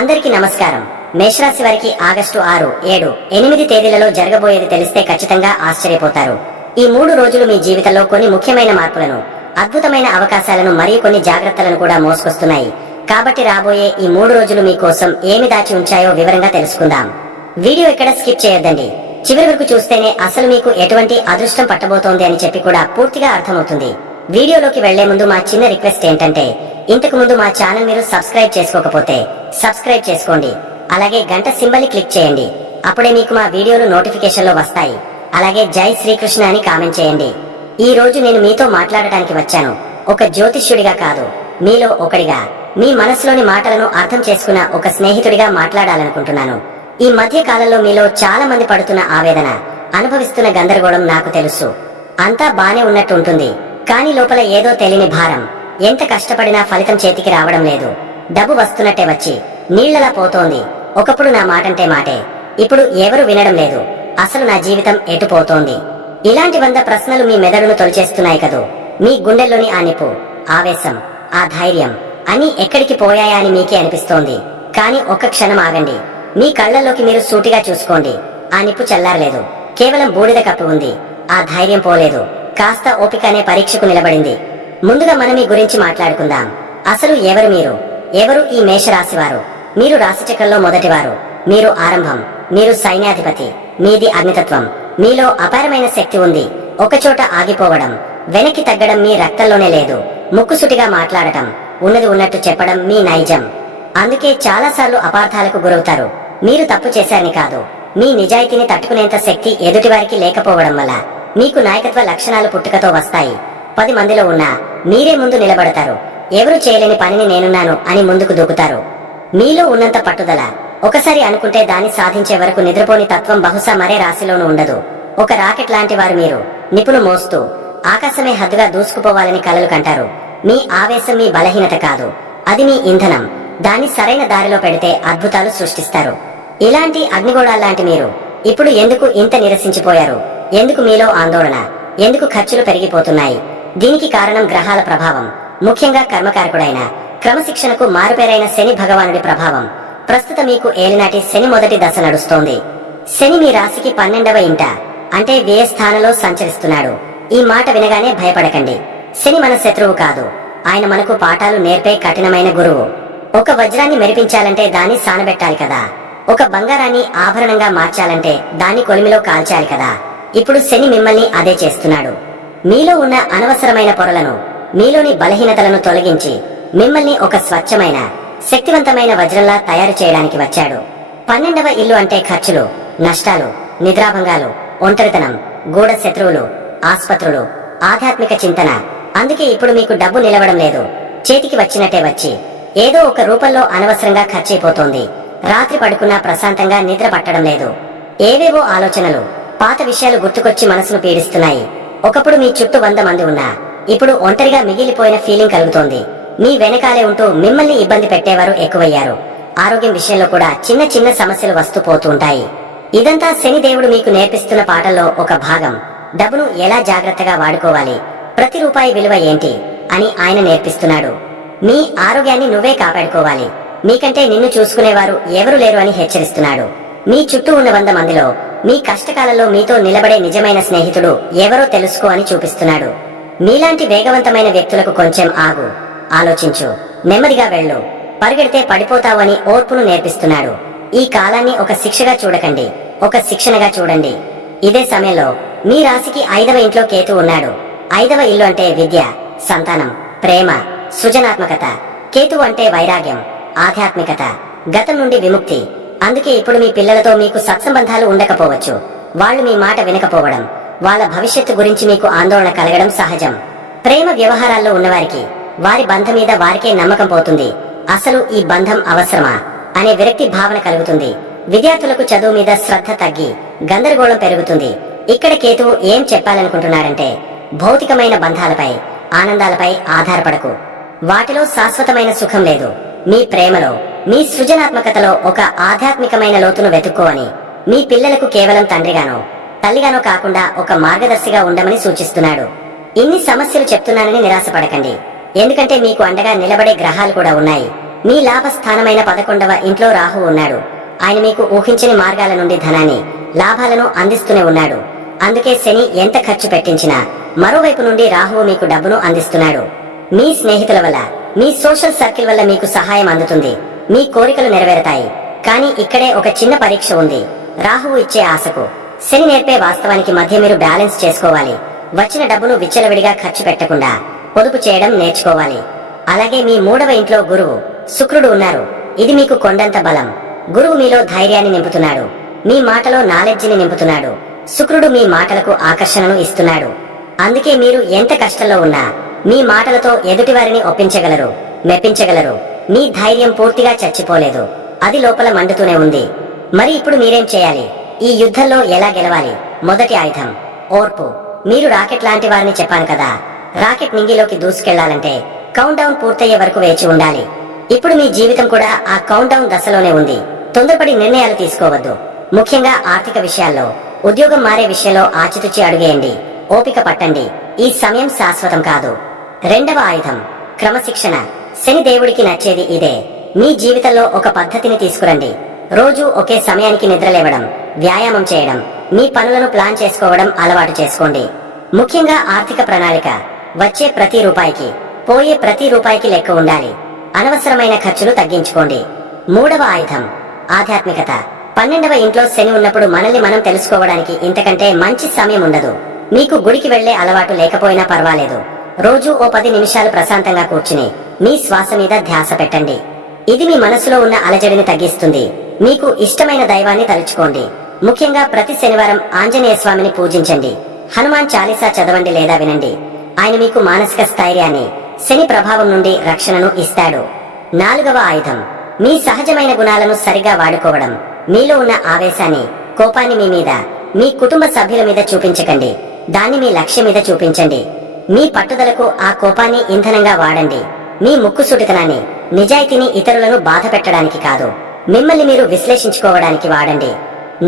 అందరికీ నమస్కారం. మేషరాశి వారికి ఆగస్టు 6, 7, 8 తేదీలలో జరగబోయేది తెలిస్తే ఖచ్చితంగా ఆశ్చర్యపోతారు. ఈ 3 రోజులు మీ జీవితంలో కొన్ని ముఖ్యమైన మార్పులను, అద్భుతమైన అవకాశాలను మరియు కొన్ని జాగ్రత్తలను కూడా మోసుకొస్తున్నాయి. కాబట్టి రాబోయే ఈ 3 రోజులు మీ కోసం ఏమి దాచి ఉంచాయో వివరంగా తెలుసుకుందాం. వీడియో ఇక్కడ స్కిప్ చేయొద్దండి. చివరి వరకు చూస్తేనే అసలు మీకు ఎటువంటి అదృష్టం పట్టబోతోంది అని చెప్పి కూడా పూర్తిగా అర్థమవుతుంది. వీడియోలోకి వెళ్లే ముందు మా చిన్న రిక్వెస్ట్ ఏంటంటే, ఇంతకు ముందు మా ఛానల్ మీరు సబ్స్క్రైబ్ చేసుకోకపోతే సబ్స్క్రైబ్ చేసుకోండి. అలాగే గంట సింబల్ ని క్లిక్ చేయండి. అప్పుడే మీకు మా వీడియోలు నోటిఫికేషన్ లో వస్తాయి. అలాగే జై శ్రీకృష్ణ అని కామెంట్ చేయండి. ఈ రోజు నేను మీతో మాట్లాడటానికి వచ్చాను. ఒక జ్యోతిష్యుడిగా కాదు, మీలో ఒకడిగా, మీ మనసులోని మాటలను అర్థం చేసుకున్న ఒక స్నేహితుడిగా మాట్లాడాలనుకుంటున్నాను. ఈ మధ్య కాలంలో మీలో చాలా మంది పడుతున్న ఆవేదన, అనుభవిస్తున్న గందరగోళం నాకు తెలుసు. అంతా బానే ఉన్నట్టు ఉంటుంది, కానీ లోపల ఏదో తెలియని భారం. ఎంత కష్టపడినా ఫలితం చేతికి రావడం లేదు. డబ్బు వస్తున్నట్టే వచ్చి నీళ్లలా పోతోంది. ఒకప్పుడు నా మాటంటే మాటే, ఇప్పుడు ఎవరు వినడం లేదు. అసలు నా జీవితం ఎటు పోతోంది? ఇలాంటి 100 ప్రశ్నలు మీ మెదడును తొలిచేస్తున్నాయి కదూ. మీ గుండెల్లోని ఆ నిప్పు, ఆవేశం, ఆ ధైర్యం అన్నీ ఎక్కడికి పోయాయా అని మీకే అనిపిస్తోంది. కానీ ఒక్క క్షణం ఆగండి. మీ కళ్లల్లోకి మీరు సూటిగా చూసుకోండి. ఆ నిప్పు చల్లారలేదు, కేవలం బూడిద కప్పి ఉంది. ఆ ధైర్యం పోలేదు, కాస్త ఓపికనే పరీక్షకు నిలబడింది. ముందుగా మనం మీ గురించి మాట్లాడుకుందాం. అసలు ఎవరు మీరు? ఎవరు ఈ మేషరాశివారు? మీరు రాశిచక్రంలో మొదటివారు. మీరు ఆరంభం, మీరు సైన్యాధిపతి, మీది అగ్నితత్వం. మీలో అపారమైన శక్తి ఉంది. ఒకచోట ఆగిపోవడం, వెనక్కి తగ్గడం మీ రక్తంలోనే లేదు. ముక్కుసూటిగా మాట్లాడటం, ఉన్నది ఉన్నట్టు చెప్పడం మీ నైజం. అందుకే చాలాసార్లు అపార్థాలకు గురవుతారు. మీరు తప్పు చేశారని కాదు, మీ నిజాయితీని తట్టుకునేంత శక్తి ఎదుటివారికి లేకపోవడం వల్ల. మీకు నాయకత్వ లక్షణాలు పుట్టుకతో వస్తాయి. 10 మందిలో ఉన్నా మీరే ముందు నిలబడతారు. ఎవరు చేయలేని పనిని నేనున్నాను అని ముందుకు దూకుతారు. మీలో ఉన్నంత పట్టుదల, ఒకసారి అనుకుంటే దాన్ని సాధించే వరకు నిద్రపోని తత్వం బహుశా మరే రాశిలోనూ ఉండదు. ఒక రాకెట్ లాంటి వారు మీరు. నిపుణు మోస్తూ ఆకాశమే హద్దుగా దూసుకుపోవాలని కలలు కంటారు. మీ ఆవేశం మీ బలహీనత కాదు, అది మీ ఇంధనం. దాన్ని సరైన దారిలో పెడితే అద్భుతాలు సృష్టిస్తారు. ఇలాంటి అగ్నిగోళాల్లాంటి మీరు ఇప్పుడు ఎందుకు ఇంత నిరసించిపోయారు? ఎందుకు మీలో ఆందోళన? ఎందుకు ఖర్చులు పెరిగిపోతున్నాయి? దీనికి కారణం గ్రహాల ప్రభావం, ముఖ్యంగా కర్మకారకుడైన, క్రమశిక్షణకు మారుపేరైన శని భగవానుడి ప్రభావం. ప్రస్తుతం మీకు ఏలినాటి శని మొదటి దశ నడుస్తోంది. శని మీ రాశికి 12వ ఇంట, అంటే వ్యయ స్థానంలో సంచరిస్తున్నాడు. ఈ మాట వినగానే భయపడకండి. శని మన శత్రువు కాదు, ఆయన మనకు పాఠాలు నేర్పే కఠినమైన గురువు. ఒక వజ్రాన్ని మెరిపించాలంటే దాన్ని సానబెట్టాలి కదా. ఒక బంగారాన్ని ఆభరణంగా మార్చాలంటే దాన్ని కొలిమిలో కాల్చాలి కదా. ఇప్పుడు శని మిమ్మల్ని అదే చేస్తున్నాడు. మీలో ఉన్న అనవసరమైన పొరలను, మీలోని బలహీనతలను తొలగించి మిమ్మల్ని ఒక స్వచ్ఛమైన, శక్తివంతమైన వజ్రంలా తయారు చేయడానికి వచ్చాడు. 12వ ఇల్లు అంటే ఖర్చులు, నష్టాలు, నిద్రాభంగాలు, ఒంటరితనం, గూఢ శత్రువులు, ఆస్పత్రులు, ఆధ్యాత్మిక చింతన. అందుకే ఇప్పుడు మీకు డబ్బు నిలవడం లేదు. చేతికి వచ్చినట్టే వచ్చి ఏదో ఒక రూపంలో అనవసరంగా ఖర్చయిపోతోంది. రాత్రి పడుకున్నా ప్రశాంతంగా నిద్ర పట్టడం లేదు. ఏవేవో ఆలోచనలు, పాత విషయాలు గుర్తుకొచ్చి మనసును పీడిస్తున్నాయి. ఒకప్పుడు మీ చుట్టూ 100 మంది ఉన్నా ఇప్పుడు ఒంటరిగా మిగిలిపోయిన ఫీలింగ్ కలుగుతోంది. మీ వెనకాలే ఉంటూ మిమ్మల్ని ఇబ్బంది పెట్టేవారు ఎక్కువయ్యారు. ఆరోగ్యం విషయంలో కూడా చిన్న చిన్న సమస్యలు వస్తూ పోతూ ఉంటాయి. ఇదంతా శనిదేవుడు మీకు నేర్పిస్తున్న పాఠంలో ఒక భాగం. డబ్బును ఎలా జాగ్రత్తగా వాడుకోవాలి, ప్రతి రూపాయి విలువ ఏంటి అని ఆయన నేర్పిస్తున్నాడు. మీ ఆరోగ్యాన్ని నువ్వే కాపాడుకోవాలి. మీకంటే నిన్ను చూసుకునేవారు ఎవరు లేరు అని హెచ్చరిస్తున్నాడు. మీ చుట్టూ ఉన్న 100 మందిలో మీ కష్టకాలంలో మీతో నిలబడే నిజమైన స్నేహితుడు ఎవరో తెలుసుకో అని చూపిస్తున్నాడు. మీలాంటి వేగవంతమైన వ్యక్తులకు కొంచెం ఆగు, ఆలోచించు, నెమ్మదిగా వెళ్ళు. పరిగెడితే పడిపోతావు అని ఓర్పును నేర్పిస్తున్నాడు. ఈ కాలాన్ని ఒక శిక్షగా చూడకండి, ఒక శిక్షణగా చూడండి. ఇదే సమయంలో మీ రాశికి 5వ ఇంట్లో కేతు ఉన్నాడు. 5వ ఇల్లు అంటే విద్య, సంతానం, ప్రేమ, సృజనాత్మకత. కేతు అంటే వైరాగ్యం, ఆధ్యాత్మికత, గతం నుండి విముక్తి. అందుకే ఇప్పుడు మీ పిల్లలతో మీకు సత్సంబంధాలు ఉండకపోవచ్చు. వాళ్ళు మీ మాట వినకపోవడం, వాళ్ళ భవిష్యత్తు గురించి మీకు ఆందోళన కలగడం సహజం. ప్రేమ వ్యవహారాల్లో ఉన్నవారికి వారి బంధం మీద వారికే నమ్మకం పోతుంది. అసలు ఈ బంధం అవసరమా అనే విరక్తి భావన కలుగుతుంది. విద్యార్థులకు చదువు మీద శ్రద్ధ తగ్గి గందరగోళం పెరుగుతుంది. ఇక్కడ కేతువు ఏం చెప్పాలనుకుంటున్నాడంటే, భౌతికమైన బంధాలపై, ఆనందాలపై ఆధారపడకు. వాటిలో శాశ్వతమైన సుఖం లేదు. మీ ప్రేమలో, మీ సృజనాత్మకతలో ఒక ఆధ్యాత్మికమైన లోతును వెతుక్కోవని. మీ పిల్లలకు కేవలం తండ్రిగానో, తల్లిగానో కాకుండా ఒక మార్గదర్శిగా ఉండమని సూచిస్తున్నాడు. ఇన్ని సమస్యలు చెప్తున్నానని నిరాశపడకండి. ఎందుకంటే మీకు అండగా నిలబడే గ్రహాలు కూడా ఉన్నాయి. మీ లాభస్థానమైన 11వ ఇంట్లో రాహు ఉన్నాడు. ఆయన మీకు ఊహించని మార్గాల నుండి ధనాన్ని, లాభాలను అందిస్తూనే ఉన్నాడు. అందుకే శని ఎంత ఖర్చు పెట్టించినా మరోవైపు నుండి రాహువు మీకు డబ్బును అందిస్తున్నాడు. మీ స్నేహితుల వల్ల, మీ సోషల్ సర్కిల్ వల్ల మీకు సహాయం అందుతుంది. మీ కోరికలు నెరవేరుతాయి. కానీ ఇక్కడే ఒక చిన్న పరీక్ష ఉంది. రాహువు ఇచ్చే ఆశకు, శని నేర్పే వాస్తవానికి మధ్య మీరు బ్యాలెన్స్ చేసుకోవాలి. వచ్చిన డబ్బును విచ్చలవిడిగా ఖర్చు పెట్టకుండా పొదుపు చేయడం నేర్చుకోవాలి. అలాగే మీ 3వ ఇంట్లో గురువు, శుక్రుడు ఉన్నారు. ఇది మీకు కొండంత బలం. గురువు మీలో ధైర్యాన్ని నింపుతున్నాడు. మీ మాటలో నాలెడ్జిని నింపుతున్నాడు. శుక్రుడు మీ మాటలకు ఆకర్షణను ఇస్తున్నాడు. అందుకే మీరు ఎంత కష్టంలో ఉన్నా మీ మాటలతో ఎదుటివారిని ఒప్పించగలరు, మెప్పించగలరు. మీ ధైర్యం పూర్తిగా చచ్చిపోలేదు. అది లోపల మండుతూనే ఉంది. మరి ఇప్పుడు మీరేం చేయాలి? ఈ యుద్ధంలో ఎలా గెలవాలి? మొదటి ఆయుధం ఓర్పు. మీరు రాకెట్ లాంటి వారిని చెప్పాను కదా. రాకెట్ నింగిలోకి దూసుకెళ్లాలంటే కౌంట్ డౌన్ పూర్తయ్యే వరకు వేచి ఉండాలి. ఇప్పుడు మీ జీవితం కూడా ఆ కౌంట్ డౌన్ దశలోనే ఉంది. తొందరపడి నిర్ణయాలు తీసుకోవద్దు. ముఖ్యంగా ఆర్థిక విషయాల్లో, ఉద్యోగం మారే విషయంలో ఆచితూచి అడుగేయండి. ఓపిక పట్టండి. ఈ సమయం శాశ్వతం కాదు. 2వ ఆయుధం క్రమశిక్షణ. శని దేవుడికి నచ్చేది ఇదే. మీ జీవితంలో ఒక పద్ధతిని తీసుకురండి. రోజు ఒకే సమయానికి నిద్రలేవడం, వ్యాయామం చేయడం, మీ పనులను ప్లాన్ చేసుకోవడం అలవాటు చేసుకోండి. ముఖ్యంగా ఆర్థిక ప్రణాళిక. వచ్చే ప్రతి రూపాయికి, పోయే ప్రతి రూపాయికి లెక్క ఉండాలి. అనవసరమైన ఖర్చులు తగ్గించుకోండి. 3వ ఆయుధం ఆధ్యాత్మికత. 12వ ఇంట్లో శని ఉన్నప్పుడు మనల్ని మనం తెలుసుకోవడానికి ఇంతకంటే మంచి సమయం ఉండదు. మీకు గుడికి వెళ్లే అలవాటు లేకపోయినా పర్వాలేదు. రోజు ఓ 10 నిమిషాలు ప్రశాంతంగా కూర్చుని మీ శ్వాస మీద ధ్యాస పెట్టండి. ఇది మీ మనసులో ఉన్న అలజడిని తగ్గిస్తుంది. మీకు ఇష్టమైన దైవాన్ని తలుచుకోండి. ముఖ్యంగా ప్రతి శనివారం ఆంజనేయ స్వామిని పూజించండి. హనుమాన్ చాలీసా చదవండి లేదా వినండి. ఆయన మీకు మానసిక స్థైర్యాన్ని, శని ప్రభావం నుండి రక్షణను ఇస్తాడు. 4వ ఆయుధం మీ సహజమైన గుణాలను సరిగా వాడుకోవడం. మీలో ఉన్న ఆవేశాన్ని, కోపాన్ని మీ మీద, మీ కుటుంబ సభ్యుల మీద చూపించకండి. దాన్ని మీ లక్ష్యం మీద చూపించండి. మీ పట్టుదలకు ఆ కోపాన్ని ఇంధనంగా వాడండి. మీ ముక్కుసూటితనాన్ని, నిజాయితీని ఇతరులను బాధ పెట్టడానికి కాదు, మిమ్మల్ని మీరు విశ్లేషించుకోవడానికి వాడండి.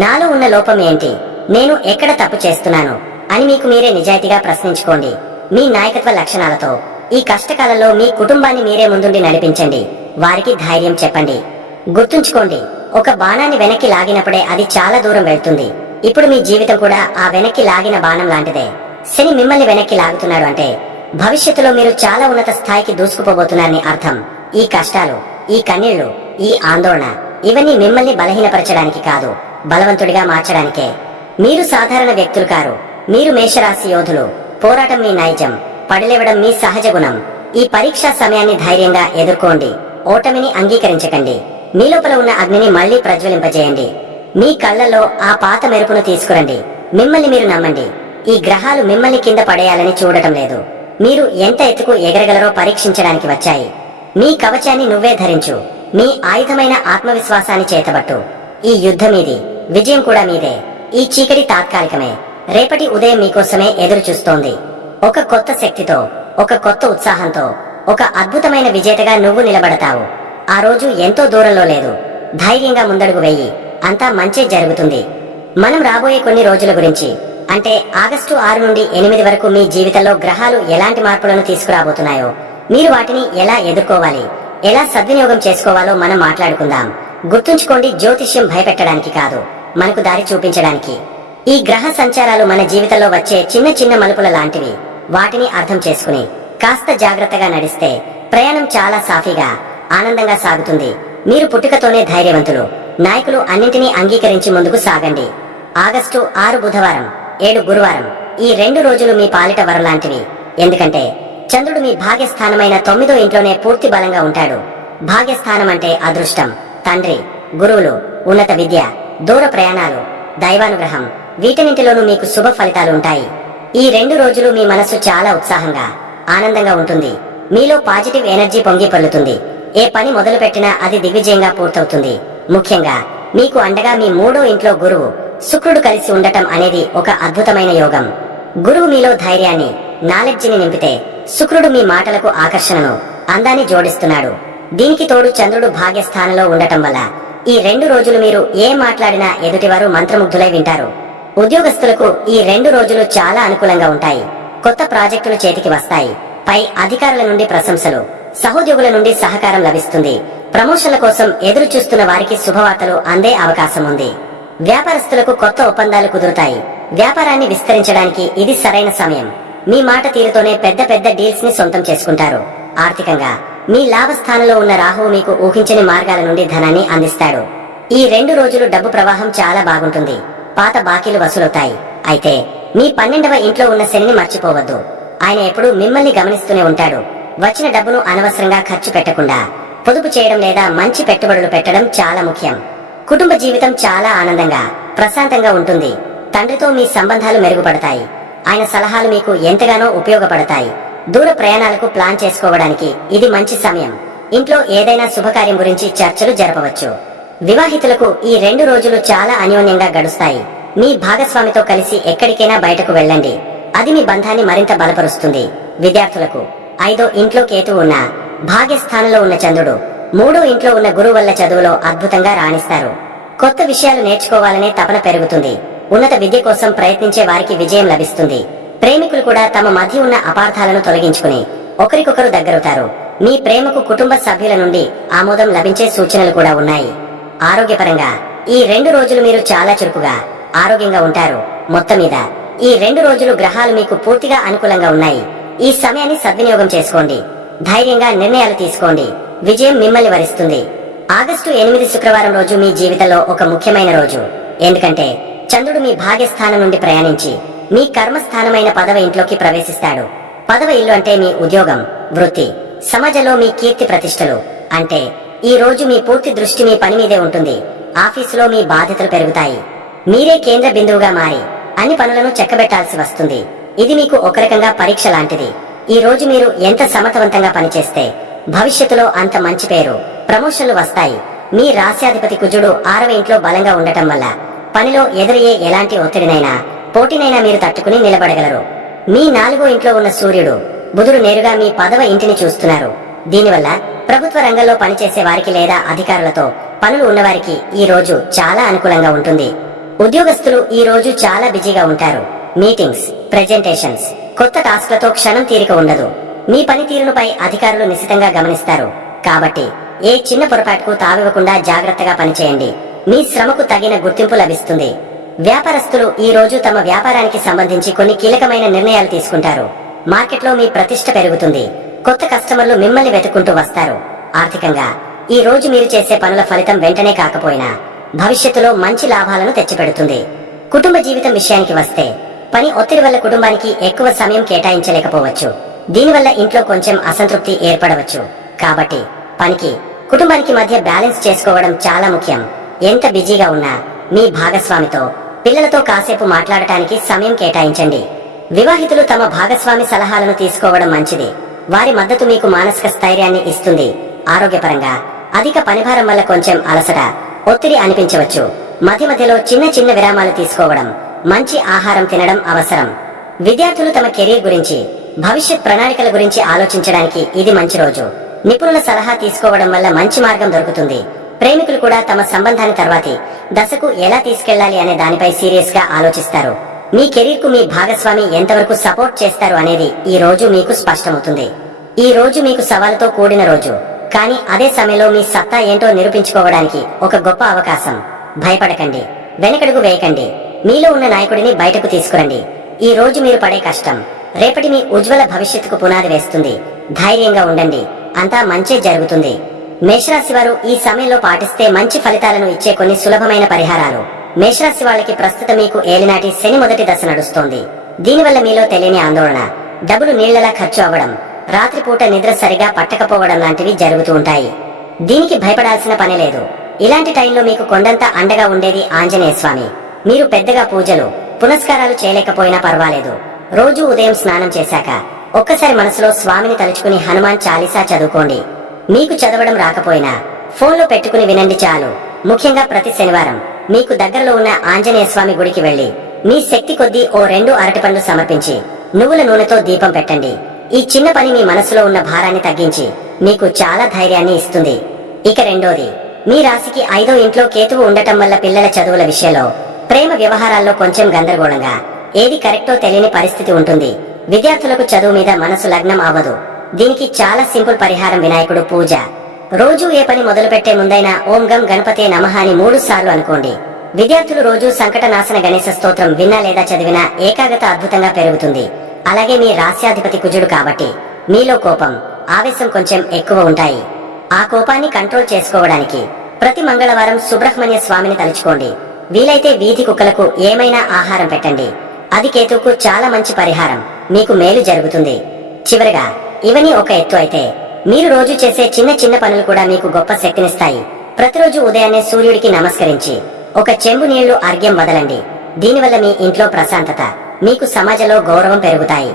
నాలో ఉన్న లోపం ఏంటి? నేను ఎక్కడ తప్పు చేస్తున్నాను అని మీకు మీరే నిజాయితీగా ప్రశ్నించుకోండి. మీ నాయకత్వ లక్షణాలతో ఈ కష్టకాలంలో మీ కుటుంబాన్ని మీరే ముందుండి నడిపించండి. వారికి ధైర్యం చెప్పండి. గుర్తుంచుకోండి, ఒక బాణాన్ని వెనక్కి లాగినప్పుడే అది చాలా దూరం వెళ్తుంది. ఇప్పుడు మీ జీవితం కూడా ఆ వెనక్కి లాగిన బాణం లాంటిదే. శని మిమ్మల్ని వెనక్కి లాగుతున్నాడు అంటే భవిష్యత్తులో మీరు చాలా ఉన్నత స్థాయికి దూసుకుపోబోతున్నారని అర్థం. ఈ కష్టాలు, ఈ కన్నీళ్లు, ఈ ఆందోళన ఇవన్నీ మిమ్మల్ని బలహీనపరచడానికి కాదు, బలవంతుడిగా మార్చడానికే. మీరు సాధారణ వ్యక్తులు కారు. మీరు మేషరాశి యోధులు. పోరాటం మీ నైజం, పడిలేవడం మీ సహజ గుణం. ఈ పరీక్షా సమయాన్ని ధైర్యంగా ఎదుర్కోండి. ఓటమిని అంగీకరించకండి. మీ లోపల ఉన్న అగ్నిని మళ్లీ ప్రజ్వలింపజేయండి. మీ కళ్లలో ఆ పాత మెరుపును తీసుకురండి. మిమ్మల్ని మీరు నమ్మండి. ఈ గ్రహాలు మిమ్మల్ని కింద పడేయాలని చూడటం లేదు. మీరు ఎంత ఎత్తుకు ఎగరగలరో పరీక్షించడానికి వచ్చాయి. మీ కవచాన్ని నువ్వే ధరించు. మీ ఆయుధమైన ఆత్మవిశ్వాసాన్ని చేతబట్టు. ఈ యుద్ధం మీది, విజయం కూడా మీదే. ఈ చీకటి తాత్కాలికమే. రేపటి ఉదయం మీకోసమే ఎదురు చూస్తోంది. ఒక కొత్త శక్తితో, ఒక కొత్త ఉత్సాహంతో, ఒక అద్భుతమైన విజేతగా నువ్వు నిలబడతావు. ఆ రోజు ఎంతో దూరంలో లేదు. ధైర్యంగా ముందడుగు వెయ్యి. అంతా మంచే జరుగుతుంది. మనం రాబోయే కొన్ని రోజుల గురించి, అంటే ఆగస్టు 6 నుండి 8 వరకు మీ జీవితంలో గ్రహాలు ఎలాంటి మార్పులను తీసుకురాబోతున్నాయో, మీరు వాటిని ఎలా ఎదుర్కోవాలి, ఎలా సద్వినియోగం చేసుకోవాలో మనం మాట్లాడుకుందాం. గుర్తుంచుకోండి, జ్యోతిష్యం భయపెట్టడానికి కాదు, మనకు దారి చూపించడానికి. ఈ గ్రహ సంచారాలు మన జీవితంలో వచ్చే చిన్న చిన్న మలుపుల లాంటివి. వాటిని అర్థం చేసుకుని కాస్త జాగ్రత్తగా నడిస్తే ప్రయాణం చాలా సాఫీగా, ఆనందంగా సాగుతుంది. మీరు పుట్టుకతోనే ధైర్యవంతులు. నాయకులు అన్నింటినీ అంగీకరించి ముందుకు సాగండి. ఆగస్టు 6 బుధవారం, 7 గురువారం. ఈ 2 రోజులు మీ పాలిట వరలాంటివి. ఎందుకంటే చంద్రుడు మీ భాగ్యస్థానమైన 9వ ఇంట్లోనే పూర్తి బలంగా ఉంటాడు. భాగ్యస్థానం అంటే అదృష్టం, తండ్రి, గురువులు, ఉన్నత విద్య, దూర ప్రయాణాలు, దైవానుగ్రహం. వీటన్నింటిలోనూ మీకు శుభ ఫలితాలు ఉంటాయి. ఈ 2 రోజులు మీ మనస్సు చాలా ఉత్సాహంగా, ఆనందంగా ఉంటుంది. మీలో పాజిటివ్ ఎనర్జీ పొంగి పొర్లుతుంది. ఏ పని మొదలు పెట్టినా అది దిగ్విజయంగా పూర్తవుతుంది. ముఖ్యంగా మీకు అండగా మీ 3వ ఇంట్లో గురువు, శుక్రుడు కలిసి ఉండటం అనేది ఒక అద్భుతమైన యోగం. గురువు మీలో ధైర్యాన్ని, నాలెడ్జిని నింపితే, శుక్రుడు మీ మాటలకు ఆకర్షణను, అందాన్ని జోడిస్తున్నాడు. దీనికి తోడు చంద్రుడు భాగ్యస్థానంలో ఉండటం వల్ల ఈ 2 రోజులు మీరు ఏం మాట్లాడినా ఎదుటివారు మంత్రముగ్ధులై వింటారు. ఉద్యోగస్తులకు ఈ 2 రోజులు చాలా అనుకూలంగా ఉంటాయి. కొత్త ప్రాజెక్టులు చేతికి వస్తాయి. పై అధికారుల నుండి ప్రశంసలు, సహోద్యోగుల నుండి సహకారం లభిస్తుంది. ప్రమోషన్ల కోసం ఎదురు చూస్తున్న వారికి శుభవార్తలు అందే అవకాశం ఉంది. వ్యాపారస్తులకు కొత్త ఒప్పందాలు కుదురుతాయి. వ్యాపారాన్ని విస్తరించడానికి ఇది సరైన సమయం. మీ మాట తీరుతోనే పెద్ద పెద్ద డీల్స్ ని సొంతం చేసుకుంటారు. ఆర్థికంగా మీ లాభస్థానంలో ఉన్న రాహువు మీకు ఊహించని మార్గాల నుండి ధనాన్ని అందిస్తాడు. ఈ 2 రోజులు డబ్బు ప్రవాహం చాలా బాగుంటుంది. పాత బాకీలు వసూలవుతాయి. అయితే మీ 12వ ఇంట్లో ఉన్న శనిని మర్చిపోవద్దు. ఆయన ఎప్పుడూ మిమ్మల్ని గమనిస్తూనే ఉంటాడు. వచ్చిన డబ్బును అనవసరంగా ఖర్చు పెట్టకుండా పొదుపు చేయడం లేదా మంచి పెట్టుబడులు పెట్టడం చాలా ముఖ్యం. కుటుంబ జీవితం చాలా ఆనందంగా, ప్రశాంతంగా ఉంటుంది. తండ్రితో మీ సంబంధాలు మెరుగుపడతాయి. ఆయన సలహాలు మీకు ఎంతగానో ఉపయోగపడతాయి. దూర ప్రయాణాలకు ప్లాన్ చేసుకోవడానికి ఇది మంచి సమయం. ఇంట్లో ఏదైనా శుభకార్యం గురించి చర్చలు జరపవచ్చు. వివాహితులకు ఈ 2 రోజులు చాలా అన్యోన్యంగా గడుస్తాయి. మీ భాగస్వామితో కలిసి ఎక్కడికైనా బయటకు వెళ్ళండి. అది మీ బంధాన్ని మరింత బలపరుస్తుంది. విద్యార్థులకు 5వ ఇంట్లో కేతు ఉన్న భాగ్యస్థానంలో ఉన్న చంద్రుడు 3వ ఇంట్లో ఉన్న గురువు వల్ల చదువులో అద్భుతంగా రాణిస్తారు. కొత్త విషయాలు నేర్చుకోవాలనే తపన పెరుగుతుంది. ఉన్నత విద్య కోసం ప్రయత్నించే వారికి విజయం లభిస్తుంది. ప్రేమికులు కూడా తమ మధ్య ఉన్న అపార్థాలను తొలగించుకుని ఒకరికొకరు దగ్గరవుతారు. మీ ప్రేమకు కుటుంబ సభ్యుల నుండి ఆమోదం లభించే సూచనలు కూడా ఉన్నాయి. ఆరోగ్యపరంగా ఈ 2 రోజులు మీరు చాలా చురుకుగా, ఆరోగ్యంగా ఉంటారు. మొత్తం మీద ఈ 2 రోజులు గ్రహాలు మీకు పూర్తిగా అనుకూలంగా ఉన్నాయి. ఈ సమయాన్ని సద్వినియోగం చేసుకోండి. ధైర్యంగా నిర్ణయాలు తీసుకోండి. విజయం మిమ్మల్ని వరిస్తుంది. ఆగస్టు 8 శుక్రవారం రోజు మీ జీవితంలో ఒక ముఖ్యమైన రోజు. ఎందుకంటే చంద్రుడు మీ భాగ్యస్థానం నుండి ప్రయాణించి మీ కర్మస్థానమైన 10వ ఇంట్లోకి ప్రవేశిస్తాడు. 10వ ఇల్లు అంటే మీ ఉద్యోగం, వృత్తి, సమాజంలో మీ కీర్తి ప్రతిష్టలు. అంటే ఈ రోజు మీ పూర్తి దృష్టి మీ పని మీదే ఉంటుంది. ఆఫీసులో మీ బాధ్యతలు పెరుగుతాయి. మీరే కేంద్ర బిందువుగా మారి అన్ని పనులను చక్కబెట్టాల్సి వస్తుంది. ఇది మీకు ఒక రకంగా పరీక్ష లాంటిది. ఈ రోజు మీరు ఎంత సమర్థవంతంగా పనిచేస్తే భవిష్యత్తులో అంత మంచి పేరు, ప్రమోషన్లు వస్తాయి. మీ రాశ్యాధిపతి కుజుడు 6వ ఇంట్లో బలంగా ఉండటం వల్ల పనిలో ఎదురయ్యే ఎలాంటి ఒత్తిడినైనా, పోటీనైనా మీరు తట్టుకుని నిలబడగలరు. మీ 4వ ఇంట్లో ఉన్న సూర్యుడు, బుధుడు నేరుగా మీ 10వ ఇంటిని చూస్తున్నారు. దీనివల్ల ప్రభుత్వ రంగంలో పనిచేసే వారికి లేదా అధికారులతో పనులు ఉన్నవారికి ఈ రోజు చాలా అనుకూలంగా ఉంటుంది. ఉద్యోగస్తులు ఈ రోజు చాలా బిజీగా ఉంటారు. మీటింగ్స్, ప్రెజెంటేషన్స్, కొత్త టాస్క్లతో క్షణం తీరిక ఉండదు. మీ పనితీరునుపై అధికారులు నిశితంగా గమనిస్తారు. కాబట్టి ఏ చిన్న పొరపాటుకు తావివ్వకుండా జాగ్రత్తగా పనిచేయండి. మీ శ్రమకు తగిన గుర్తింపు లభిస్తుంది. వ్యాపారస్తులు ఈ రోజు తమ వ్యాపారానికి సంబంధించి కొన్ని కీలకమైన నిర్ణయాలు తీసుకుంటారు. మార్కెట్లో మీ ప్రతిష్ట పెరుగుతుంది. కొత్త కస్టమర్లు మిమ్మల్ని వెతుక్కుంటూ వస్తారు. ఆర్థికంగా ఈ రోజు మీరు చేసే పనుల ఫలితం వెంటనే కాకపోయినా భవిష్యత్తులో మంచి లాభాలను తెచ్చిపెడుతుంది. కుటుంబ జీవితం విషయానికి వస్తే పని ఒత్తిడి వల్ల కుటుంబానికి ఎక్కువ సమయం కేటాయించలేకపోవచ్చు. దీనివల్ల ఇంట్లో కొంచెం అసంతృప్తి ఏర్పడవచ్చు. కాబట్టి పనికి, కుటుంబానికి మధ్య బ్యాలెన్స్ చేసుకోవడం చాలా ముఖ్యం. ఎంత బిజీగా ఉన్నా మీ భాగస్వామితో, పిల్లలతో కాసేపు మాట్లాడటానికి సమయం కేటాయించండి. వివాహితులు తమ భాగస్వామి సలహాలను తీసుకోవడం మంచిది. వారి మద్దతు మీకు మానసిక స్థైర్యాన్ని ఇస్తుంది. ఆరోగ్యపరంగా అధిక పనిభారం వల్ల కొంచెం అలసట, ఒత్తిడి అనిపించవచ్చు. మధ్య మధ్యలో చిన్న చిన్న విరామాలు తీసుకోవడం, మంచి ఆహారం తినడం అవసరం. విద్యార్థులు తమ కెరీర్ గురించి, భవిష్యత్ ప్రణాళికల గురించి ఆలోచించడానికి ఇది మంచి రోజు. నిపుణుల సలహా తీసుకోవడం వల్ల మంచి మార్గం దొరుకుతుంది. ప్రేమికులు కూడా తమ సంబంధాన్ని తర్వాతి దశకు ఎలా తీసుకెళ్లాలి అనే దానిపై సీరియస్ గా ఆలోచిస్తారు. మీ కెరీర్ కు మీ భాగస్వామి ఎంతవరకు సపోర్ట్ చేస్తారు అనేది ఈ రోజు మీకు స్పష్టమవుతుంది. ఈ రోజు మీకు సవాలుతో కూడిన రోజు. కానీ అదే సమయంలో మీ సత్తా ఏంటో నిరూపించుకోవడానికి ఒక గొప్ప అవకాశం. భయపడకండి, వెనకడుగు వేయకండి. మీలో ఉన్న నాయకుడిని బయటకు తీసుకురండి. ఈ రోజు మీరు పడే కష్టం రేపటి మీ ఉజ్వల భవిష్యత్తుకు పునాది వేస్తుంది. ధైర్యంగా ఉండండి, అంతా మంచే జరుగుతుంది. మేషరాశి వారు ఈ సమయంలో పాటిస్తే మంచి ఫలితాలను ఇచ్చే కొన్ని సులభమైన పరిహారాలు. మేషరాశి వాళ్ళకి ప్రస్తుతం మీకు ఏలినాటి శని మొదటి దశ నడుస్తోంది. దీనివల్ల మీలో తెలియని ఆందోళన, డబ్బులు నీళ్లలా ఖర్చు అవ్వడం, రాత్రిపూట నిద్ర సరిగా పట్టకపోవడం లాంటివి జరుగుతూ ఉంటాయి. దీనికి భయపడాల్సిన పని లేదు. ఇలాంటి టైంలో మీకు కొండంత అండగా ఉండేది ఆంజనేయ స్వామి. మీరు పెద్దగా పూజలు, పునస్కారాలు చేయలేకపోయినా పర్వాలేదు. రోజు ఉదయం స్నానం చేశాక ఒక్కసారి మనసులో స్వామిని తలుచుకుని హనుమాన్ చాలీసా చదువుకోండి. మీకు చదవడం రాకపోయినా ఫోన్లో పెట్టుకుని వినండి చాలు. ముఖ్యంగా ప్రతి శనివారం మీకు దగ్గరలో ఉన్న ఆంజనేయ స్వామి గుడికి వెళ్లి మీ శక్తి కొద్దీ ఓ 2 అరటిపండ్లు సమర్పించి నువ్వుల నూనెతో దీపం పెట్టండి. ఈ చిన్న పని మీ మనసులో ఉన్న భారాన్ని తగ్గించి మీకు చాలా ధైర్యాన్ని ఇస్తుంది. ఇక రెండోది, మీ రాశికి 5వ ఇంట్లో కేతువు ఉండటం వల్ల పిల్లల చదువుల విషయంలో, ప్రేమ వ్యవహారాల్లో కొంచెం గందరగోళంగా, ఏది కరెక్టో తెలియని పరిస్థితి ఉంటుంది. విద్యార్థులకు చదువు మీద మనసు లగ్నం అవ్వదు. దీనికి చాలా సింపుల్ పరిహారం వినాయకుడు పూజ. రోజు ఏ పని మొదలుపెట్టే ముందైనా ఓం గం గణపతే నమః అని 3 సార్లు అనుకోండి. విద్యార్థులు రోజు సంకటనాశన గణేశ స్తోత్రం విన్నా లేదా చదివినా ఏకాగ్రత అద్భుతంగా పెరుగుతుంది. అలాగే మీ రాస్యాధిపతి కుజుడు కాబట్టి మీలో కోపం, ఆవేశం కొంచెం ఎక్కువ ఉంటాయి. ఆ కోపాన్ని కంట్రోల్ చేసుకోవడానికి ప్రతి మంగళవారం సుబ్రహ్మణ్య స్వామిని తలుచుకోండి. వీలైతే వీధి కుక్కలకు ఏమైనా ఆహారం పెట్టండి. అది కేతువుకు చాలా మంచి పరిహారం, మీకు మేలు జరుగుతుంది. చివరగా ఇవన్నీ ఒక ఎత్తు అయితే మీరు రోజు చేసే చిన్న చిన్న పనులు కూడా మీకు గొప్ప శక్తినిస్తాయి. ప్రతిరోజు ఉదయాన్నే సూర్యుడికి నమస్కరించి ఒక చెంబు నీళ్లు అర్ఘ్యం వదలండి. దీనివల్ల మీ ఇంట్లో ప్రశాంతత, మీకు సమాజంలో గౌరవం పెరుగుతాయి.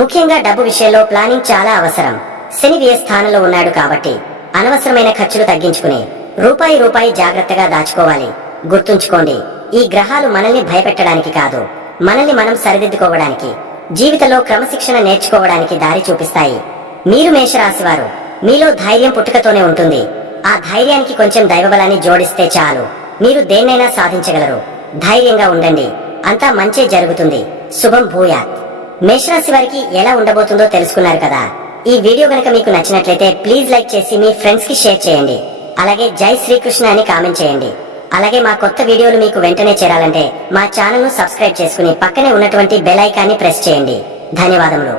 ముఖ్యంగా డబ్బు విషయంలో ప్లానింగ్ చాలా అవసరం. శని వ్యయ స్థానంలో ఉన్నాడు కాబట్టి అనవసరమైన ఖర్చులు తగ్గించుకుని రూపాయి జాగ్రత్తగా దాచుకోవాలి. గుర్తుంచుకోండి, ఈ గ్రహాలు మనల్ని భయపెట్టడానికి కాదు, మనల్ని మనం సరిదిద్దుకోవడానికి, జీవితంలో క్రమశిక్షణ నేర్చుకోవడానికి దారి చూపిస్తాయి. మీరు మేషరాశివారు, మీలో ధైర్యం పుట్టుకతోనే ఉంటుంది. ఆ ధైర్యానికి కొంచెం దైవబలాన్ని జోడిస్తే చాలు, మీరు దేన్నైనా సాధించగలరు. ధైర్యంగా ఉండండి, అంతా మంచే జరుగుతుంది. శుభం భూయాత్. మేషరాశి వారికి ఎలా ఉండబోతుందో తెలుసుకున్నారు కదా. ఈ వీడియో గనక మీకు నచ్చినట్లయితే ప్లీజ్ లైక్ చేసి మీ ఫ్రెండ్స్ కి షేర్ చేయండి. అలాగే జై శ్రీకృష్ణ అని కామెంట్ చేయండి. అలాగే మా కొత్త వీడియోలు మీకు వెంటనే చేరాలంటే మా ఛానల్ ను సబ్స్క్రైబ్ చేసుకుని పక్కనే ఉన్నటువంటి బెల్ ఐకాన్ని ప్రెస్ చేయండి. ధన్యవాదములు.